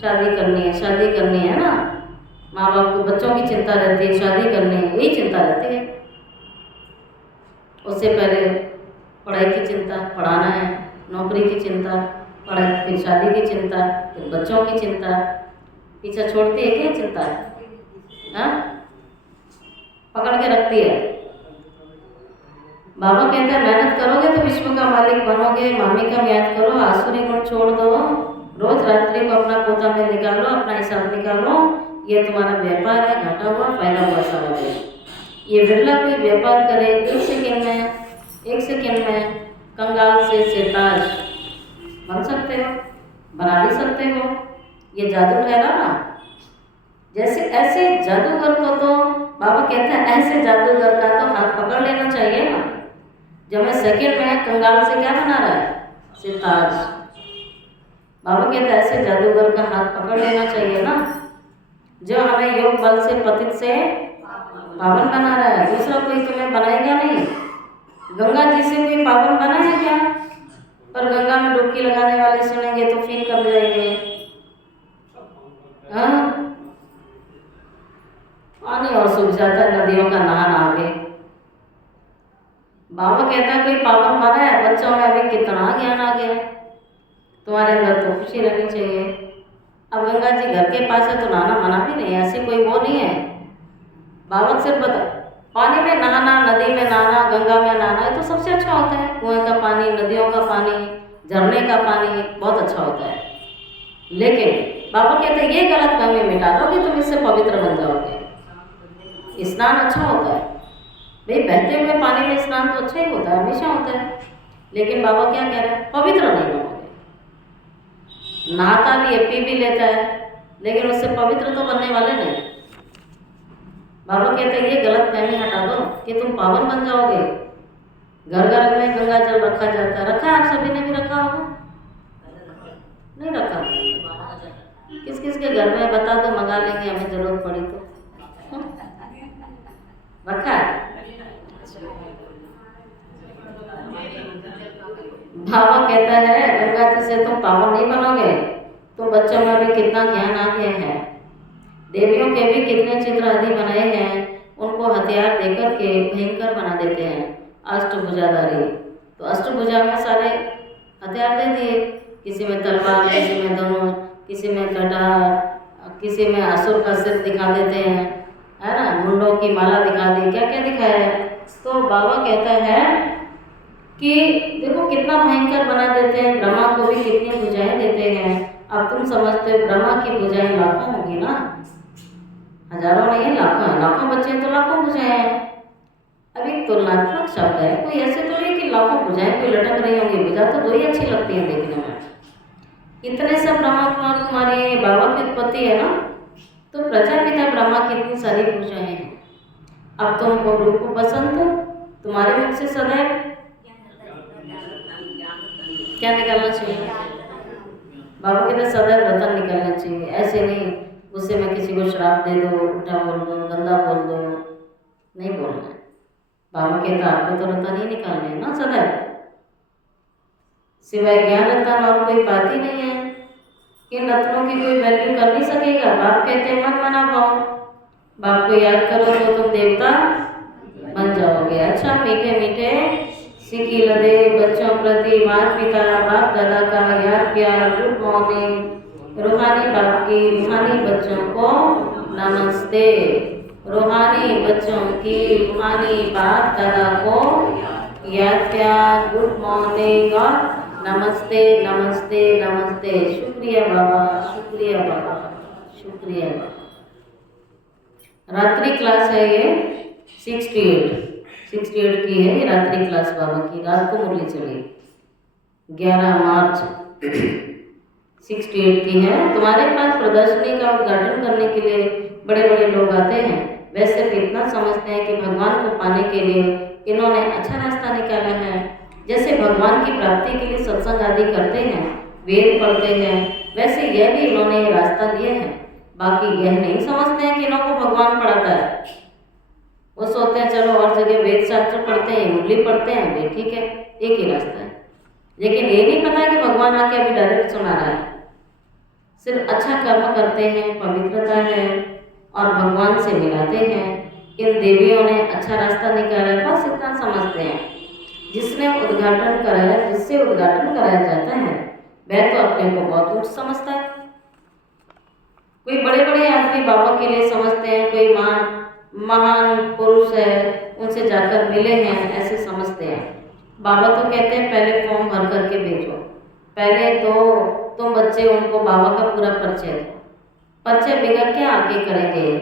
शादी करनी है, शादी करनी है ना, माँ बाप को बच्चों की चिंता रहती है, शादी करनी है, यही चिंता रहती है। उससे पहले पढ़ाई की चिंता, पढ़ाना है, नौकरी की चिंता, पढ़ाई, फिर शादी की चिंता, फिर बच्चों की चिंता, पीछा छोड़ती है क्या चिंता? हाँ पकड़ के रखती है। बाबा कहते हैं मेहनत करोगे तो विश्व का मालिक बनोगे, मामी का याद करो, आसुरी गुण छोड़ दो, रोज रात्रि को अपना पोता में निकालो, अपना हिसाब निकालो, ये तुम्हारा व्यापार है, घटा हुआ फायदा हुआ सारा है। ये बिरला कोई व्यापार करे एक सेकेंड में कंगाल से सिताज बन सकते हो, बना भी सकते हो। ये जादू ठहरा ना। जैसे ऐसे जादूगर को तो बाबा कहते हैं ऐसे जादूगर का तो हाथ पकड़ लेना चाहिए ना। जब मैं सेकेंड में कंगाल से क्या बना रहा है, सिताज। बाबा कहते हैं ऐसे जादूगर का हाथ पकड़ लेना चाहिए ना, जो हमें योग बल से पतित से पावन बना रहा है। दूसरा कोई तुम्हें बनाएगा नहीं। गंगा जी से कोई पावन बना है क्या? पर गंगा में डुबकी लगाने वाले सुनेंगे तो फील कर जाएंगे, हाँ पानी और सूख जाता है, नदियों का नहाना आगे। बाबा कहता है कोई पावन बना है, बच्चों में अभी कितना ज्ञान आ गया है, तुम्हारे अंदर तो खुशी रहनी चाहिए। अब गंगा जी घर के पास है तो नहाना मना भी नहीं है, ऐसी कोई वो नहीं है। बाबा सिर्फ बता पानी में नहाना, नदी में नहाना, गंगा में नहाना ये तो सबसे अच्छा होता है। कुएं का पानी, नदियों का पानी, झरने का पानी बहुत अच्छा होता है। लेकिन बाबा कहते हैं ये गलत फहमी मिटा दो कि तुम इससे पवित्र बन जाओगे। स्नान अच्छा होता है भाई, बहते हुए पानी में स्नान तो अच्छा ही होता है, हमेशा होता है। लेकिन बाबा क्या कह रहे हैं, पवित्र नहीं बनोगे। नहाता भी है, पी भी लेता है, लेकिन उससे पवित्र तो बनने वाले नहीं। बाबा कहते हैं ये गलत फहमी हटा दो कि तुम पावन बन जाओगे। घर घर में गंगा जल रखा जाता है, रखा है आप सभी ने भी रखा होगा, नहीं रखा? किस किस के घर में बता दो, मंगा लेंगे हमें जरूरत पड़ी तो। रखा है? बाबा कहता है गंगा जी से तुम पावन नहीं बनोगे। तुम बच्चों में भी कितना ज्ञान आ गया है, देवियों के भी कितने चित्र आदि बनाए हैं, उनको हथियार देकर के भयंकर बना देते हैं, अष्टभुजाधारी। तो अष्टभुजा में सारे हथियार दे दिए, किसी में तलवार, किसी में धनुष, किसी में कटार, किसी में असुर का सिर दिखा देते हैं, है ना, मुंडों की माला दिखा दी, क्या क्या दिखाया है। तो बाबा कहता है कि देखो कितना भयंकर बना देते हैं, ब्रह्मा को भी कितनी भुजाएं देते हैं। अब तुम समझते हो ब्रह्मा की भुजाएं लाखों होगी ना, हजारों नहीं है, लाखों है। लाखों बच्चे तो लाखों भुजाएं हैं। अब एक तुलनात्मक शब्द है, कोई ऐसे तो नहीं कि लाखों भुजाएं कोई लटक रही होंगी, भुजा तो दो ही अच्छी लगती है देखने में। इतने सब ब्रह्मा कुमार कुमारी बाबा की उत्पत्ति है ना, तो प्रजापिता ब्रह्मा की इतनी सारी भुजाएं हैं। अब तुमको रूप बसंत तुम्हारे मुख से सदैव क्या निकलना चाहिए? बाबा के तो सदैव रतन निकलना चाहिए। ऐसे नहीं गुस्से में किसी को श्राप दे दो, उल्टा बोल दो, गंदा बोल दो, नहीं बोलना है। बाबा कहता आपको तो रतन ही निकालने है ना सदैव, सिवाय ज्ञान रतन और कोई बात ही नहीं है। इन रत्नों की कोई वैल्यू कर नहीं सकेगा। बाप कहते हैं मन मना पाओ, बाप को याद करो तो तुम देवता बन जाओगे। अच्छा मीठे मीठे सिकी लदे बच्चों प्रति माता पिता बाप दादा का याद प्यार, गुड मॉर्निंग। रूहानी बाप की रूहानी बच्चों को नमस्ते, रूहानी बच्चों की रूहानी बाप दादा को याद प्यार, गुड मॉर्निंग और नमस्ते नमस्ते नमस्ते। शुक्रिया बाबा, शुक्रिया बाबा, शुक्रिया बाबा। रात्रि क्लास है ये 68 की है ये रात्रि क्लास बाबा की। रात को मुरली चली 11 मार्च 68 की है। तुम्हारे पास प्रदर्शनी का उद्घाटन करने के लिए बड़े बड़े लोग आते हैं। वैसे भी इतना समझते हैं कि भगवान को पाने के लिए इन्होंने अच्छा रास्ता निकाला है। जैसे भगवान की प्राप्ति के लिए सत्संग आदि करते हैं, वेद पढ़ते हैं, वैसे यह भी इन्होंने ये रास्ता लिए हैं। बाकी यह नहीं समझते हैं कि इन्हों को भगवान पढ़ाता है। वो सोचते हैं चलो और जगह वेद शास्त्र पढ़ते हैं, मुरली पढ़ते हैं, वे ठीक है, एक ही रास्ता है। लेकिन ये नहीं पता कि भगवान आके अभी डायरेक्ट सुना रहा है। सिर्फ अच्छा कर्म करते हैं, पवित्रता है और भगवान से मिलाते हैं। इन देवियों ने अच्छा रास्ता निकाला, बस इतना समझते हैं। जिसने उद्घाटन कराया, जिससे उद्घाटन कराया जाता है, वह तो अपने को बहुत ऊंच समझता है। कोई बड़े बड़े आदमी बाबा के लिए समझते हैं, कोई माँ महान पुरुष है, उनसे जाकर मिले हैं, ऐसे समझते हैं। बाबा तो कहते हैं पहले फॉर्म भर करके भेजो, पहले तो तुम बच्चे उनको बाबा का पूरा परिचय दो। परिचय बिगड़ के आगे करेंगे।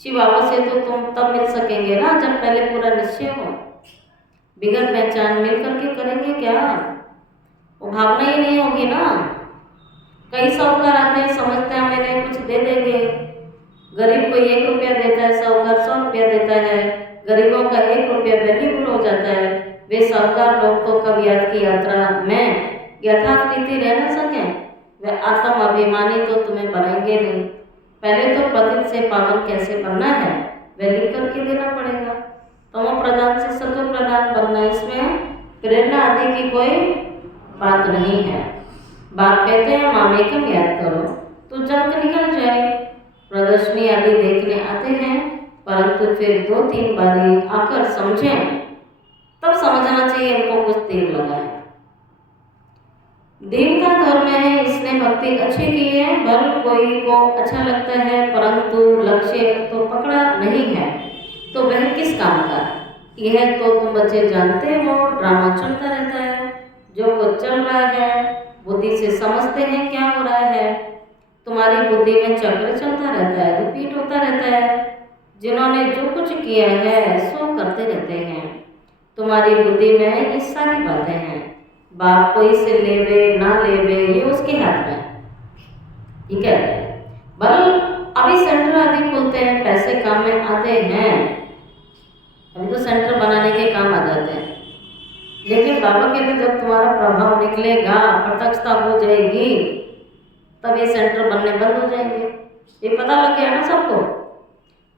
शिव बाबा से तो तुम तब मिल सकेंगे ना जब पहले पूरा निश्चय हो। बिगड़ पहचान मिल करके करेंगे क्या? वो भावना ही नहीं होगी ना। कई साहूकार आते हैं, समझते हैं हमें नहीं कुछ दे देंगे। गरीब को 1 रुपया देता है, साहूकार 100 रुपया देता है। गरीबों का 1 रुपया वैल्यूबल हो जाता है। वे साहूकार लोग तो कभी याद की यात्रा में यथार्थ रीति रह न सके, वे आत्म अभिमानी तो तुम्हें बनाएंगे नहीं। पहले तो पतित से पावन कैसे बनना है वह लिख करके देना पड़ेगा। तमो प्रधान से सत्व प्रधान बनना, इसमें प्रेरणा आदि की कोई बात नहीं है। बाप कहते हैं मामेकम याद करो तो जंग निकल जाए। प्रदर्शनी आदि देखने आते हैं, परंतु फिर 2-3 बारी आकर समझें, तब समझना चाहिए इनको कुछ देर लगा है। देव का धर्म है, इसने भक्ति अच्छी की है, बल कोई को अच्छा लगता है, परंतु लक्ष्य तो पकड़ा नहीं है, तो वह किस काम का? यह तो तुम बच्चे जानते हो, ड्रामा चलता रहता है। जो कुछ चल रहा है बुद्धि से समझते हैं क्या हो रहा है। तुम्हारी बुद्धि में चक्र चलता रहता है, रिपीट होता रहता है। जिन्होंने जो कुछ किया है सो करते रहते हैं। तुम्हारी बुद्धि में ये सारी बातें हैं। बाप कोई से लेवे ना लेवे ये उसके हाथ में, ठीक है। बल अभी सेंटर आदि खुलते हैं, पैसे काम में आते हैं। अभी तो सेंटर बनाने के काम आ जाते हैं, लेकिन बाबा कहते जब तुम्हारा प्रभाव निकलेगा, प्रत्यक्षता हो जाएगी, तब ये सेंटर बनने बंद हो जाएंगे। ये पता लग गया ना सबको।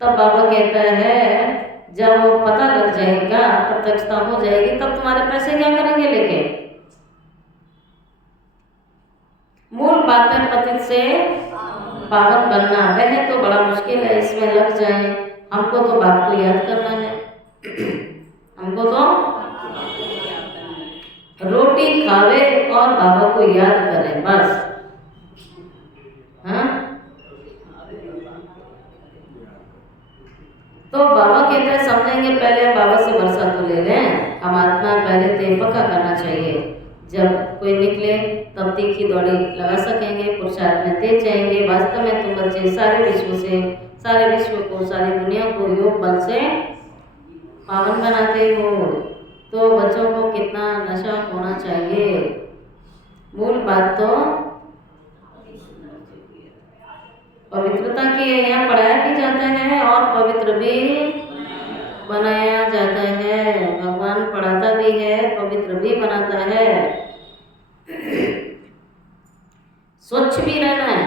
तब बाबा कहता है जब वो पता लग जाएगा, प्रत्यक्षता हो जाएगी, तब तुम्हारे पैसे क्या करेंगे लेके। मूल बात है पतित से पावन बनना, वह तो बड़ा मुश्किल है, इसमें लग जाए। हमको तो बाप को याद करना है, हमको तो रोटी खावे और बाबा को याद करें बस। हाँ, तो बाबा कहते हैं समझेंगे पहले हम बाबा से भरोसा तो ले लें। हम आत्मा पहले ते पक्का करना चाहिए, जब कोई निकले तब तीखी दौड़ी लगा सकेंगे, पुरुषार्थ में तेज जाएंगे। वास्तव में तुम बच्चे सारे विश्व को, सारी दुनिया को योग बल से पावन बनाते हो, तो बच्चों को कितना नशा होना चाहिए। मूल बात तो पवित्रता की है, यहाँ पढ़ाया भी जाता है और पवित्र भी बनाया जाता है। भगवान पढ़ाता भी है, पवित्र भी बनाता है। स्वच्छ भी रहना है,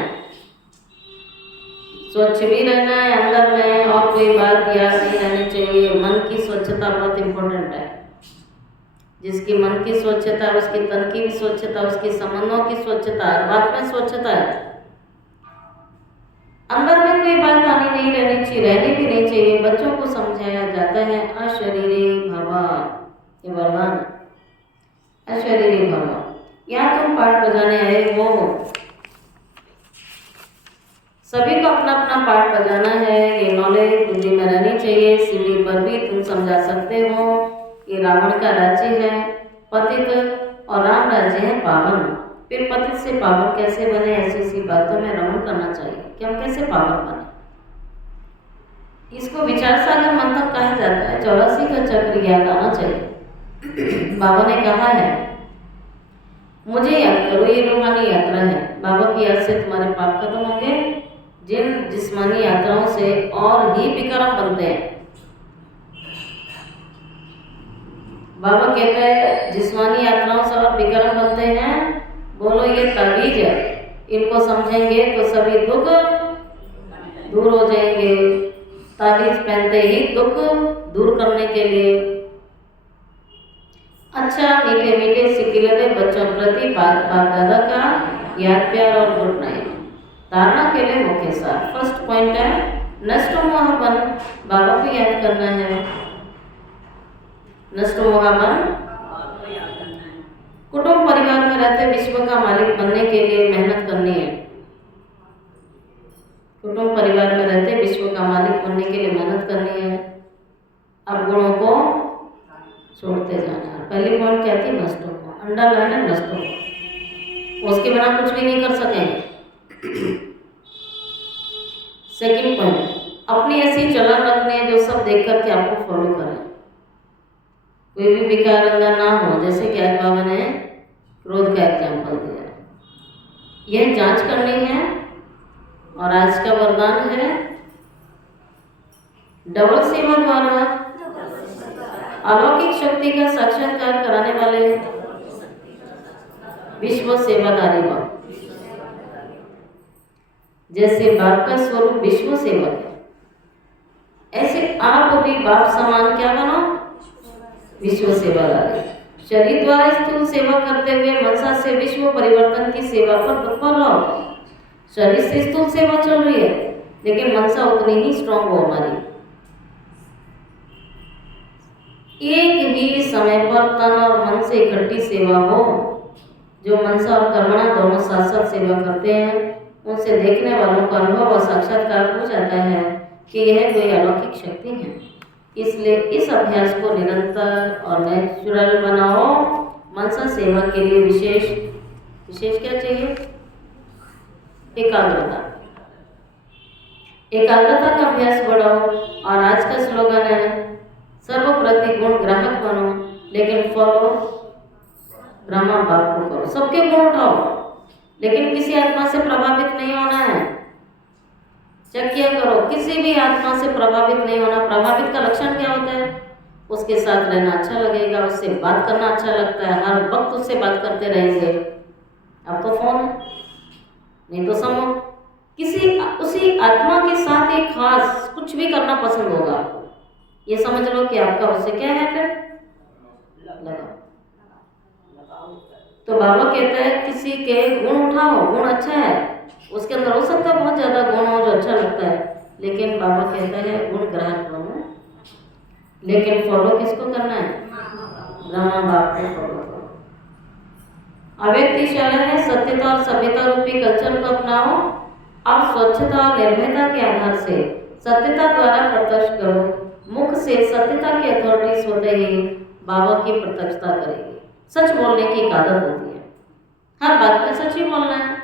स्वच्छ भी रहना है अंदर में, और कोई बात याद नहीं रहनी चाहिए। मन की स्वच्छता बहुत इम्पोर्टेंट है। जिसकी मन की स्वच्छता, उसकी तन की भी स्वच्छता, उसकी संबंधों की स्वच्छता, बात में स्वच्छता है। अंदर में कोई बात आनी नहीं रहनी चाहिए, रहनी भी नहीं चाहिए। बच्चों को समझाया जाता है अशरीरी भव, ये वरदान अशरीरी भव। यहाँ तुम पाठ बजाने आए हो, सभी को अपना अपना पाठ बजाना है। ये नॉलेज बुद्धि में रहनी चाहिए। सीढ़ी पर भी तुम समझा सकते हो। ये रावण का राज्य है पतित और राम राज्य है पावन। फिर पतित से पावन कैसे बने, ऐसी बातों में रमण करना चाहिए कि हम कैसे पावन बने। इसको विचार सागर मंथन कहा जाता है। 84 का चक्र याद आना चाहिए। बाबा ने कहा है मुझे याद करो, ये रूहानी यात्रा है। बाबा की याद से तुम्हारे पाप खत्म होंगे, जिन जिस्मानी यात्राओं से और ही विक्रम बनते हैं। बाबा कहते हैं जिस्मानी यात्राओं से और विक्रम बनते हैं। बोलो ये ताबीज है, इनको समझेंगे तो सभी दुख दूर हो जाएंगे। ताबीज पहनते ही दुख दूर करने के लिए। अच्छा मीठे मीठे सिकिलरे बच्चों प्रति बाप दादा का याद प्यार और गुड नाइट। धारणा के लिए मुख्य सार। फर्स्ट पॉइंट है नष्ट मोहबन, बाबा को याद करना है। नष्ट मोहबन कुटुंब परिवार में रहते विश्व का मालिक बनने के लिए मेहनत करनी है। कुटुंब परिवार में रहते विश्व का मालिक बनने के लिए मेहनत पहली पॉइंट क्या थी? नष्ट हो, अंडरलाइन है नष्ट हो, उसके बिना कुछ भी नहीं कर सकेंगे। सेकंड पॉइंट, अपनी ऐसी चलन रखनी है जो सब देख करके आपको फॉलो करें, कोई भी विकार अंदर ना हो। जैसे कि आज बाबा ने क्रोध का एग्जाम्पल दिया, यह जांच करनी है। और आज का वरदान है डबल सेवा द्वारा अलौकिक शक्ति का साक्षात्कार कराने वाले विश्व सेवादारी बाप। जैसे बाप का स्वरूप विश्व सेवक है, ऐसे आप भी बाप समान क्या बनो? विश्व सेवादारी। शरीर द्वारा स्थूल सेवा करते हुए मनसा से विश्व परिवर्तन की सेवा पर तत्पर रहो। शरीर से स्थूल सेवा चल रही है, लेकिन मनसा उतनी ही स्ट्रांग हो हमारी। एक ही समय पर तन और मन से इकट्ठी सेवा हो। जो मनसा और कर्मणा दोनों साथ साथ सेवा करते हैं, उनसे देखने वालों को अनुभव और साक्षात्कार हो जाता है कि यह कोई अलौकिक शक्ति है। इसलिए इस अभ्यास को निरंतर और नेचुरल बनाओ। मनसा सेवा के लिए विशेष क्या चाहिए? एकाग्रता। एकाग्रता का अभ्यास बढ़ाओ। और आज का स्लोगन है सर्वप्रति गुण ग्राहक बनो, लेकिन फॉलो ब्रह्मा बाप को करो। सबके गुण उठाओ, लेकिन किसी आत्मा से प्रभावित नहीं होना है। चेक किया करो, किसी भी आत्मा से प्रभावित नहीं होना। प्रभावित का लक्षण क्या होता है? उसके साथ रहना अच्छा लगेगा, उससे बात करना अच्छा लगता है, हर वक्त उससे बात करते रहेंगे। अब तो फोन है, नहीं तो समूह उसी आत्मा के साथ एक खास कुछ भी करना पसंद होगा आपको। ये समझ लो कि आपका उससे क्या है, फिर लगाओ। तो बाबा कहता है किसी के गुण उठाओ। गुण अच्छा है, उसके अंदर हो सकता है बहुत ज्यादा गुण हो जो अच्छा लगता है, लेकिन बाबा कहता है गुण ग्राहक बनो। लेकिन फॉलो किसको करना है? ब्रह्मा बाप को फॉलो करो। अव्यक्तिशाला है, सत्यता और सभ्यता रूपी कल्चर को अपनाओ। अब स्वच्छता और निर्भयता के आधार से सत्यता द्वारा प्रत्यक्ष करो। मुख से सत्यता की अथॉरिटी स्वतः ही बाबा की प्रत्यक्षता करेगी। सच बोलने की एक आदत होती है, हर बात में सच ही बोलना है।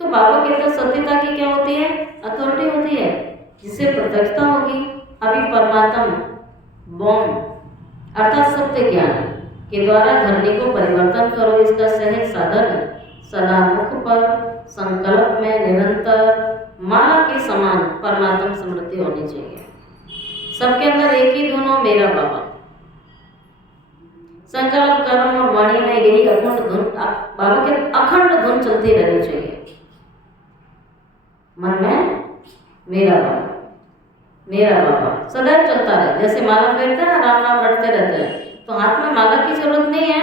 तो बाबा कहते हैं सत्यता की क्या होती है? अथॉरिटी होती है, जिससे प्रत्यक्षता होगी। अभी परमात्म बॉम अर्थात सत्य ज्ञान के द्वारा धरनी को परिवर्तन करो। इसका सहज साधन है सदा मुख पर संकल्प में निरंतर माला के समान परमात्म स्मृति होनी चाहिए। सबके अंदर एक ही धुन हो, मेरा बाबा। संकल्प कर्म और वाणी में यही अखंड धुन, बाबा के अखंड धुन चलती रहनी चाहिए। मन में मेरा बाबा, मेरा बाबा सदैव चलता रहे। जैसे माला फेरते हैं ना, राम नाम रटते रहते हैं, तो हाथ में माला की जरूरत नहीं है,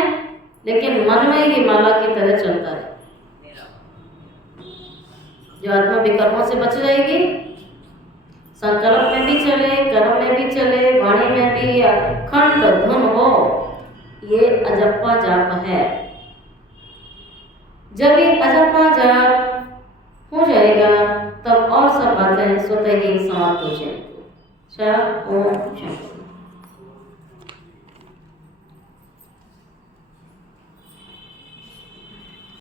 लेकिन मन में ही माला की तरह चलता रहे। जो आत्मा विकर्मों से बच जाएगी, संकल्प में भी चले, कर्म में भी चले, वाणी में भी अखंड धुन हो। ये अजप्पा जाप है। जब ये अजप्पा जाप हो जाएगा, तब और सब बातें स्वतः ही समाप्त हो जाएंगी। ओम शांति।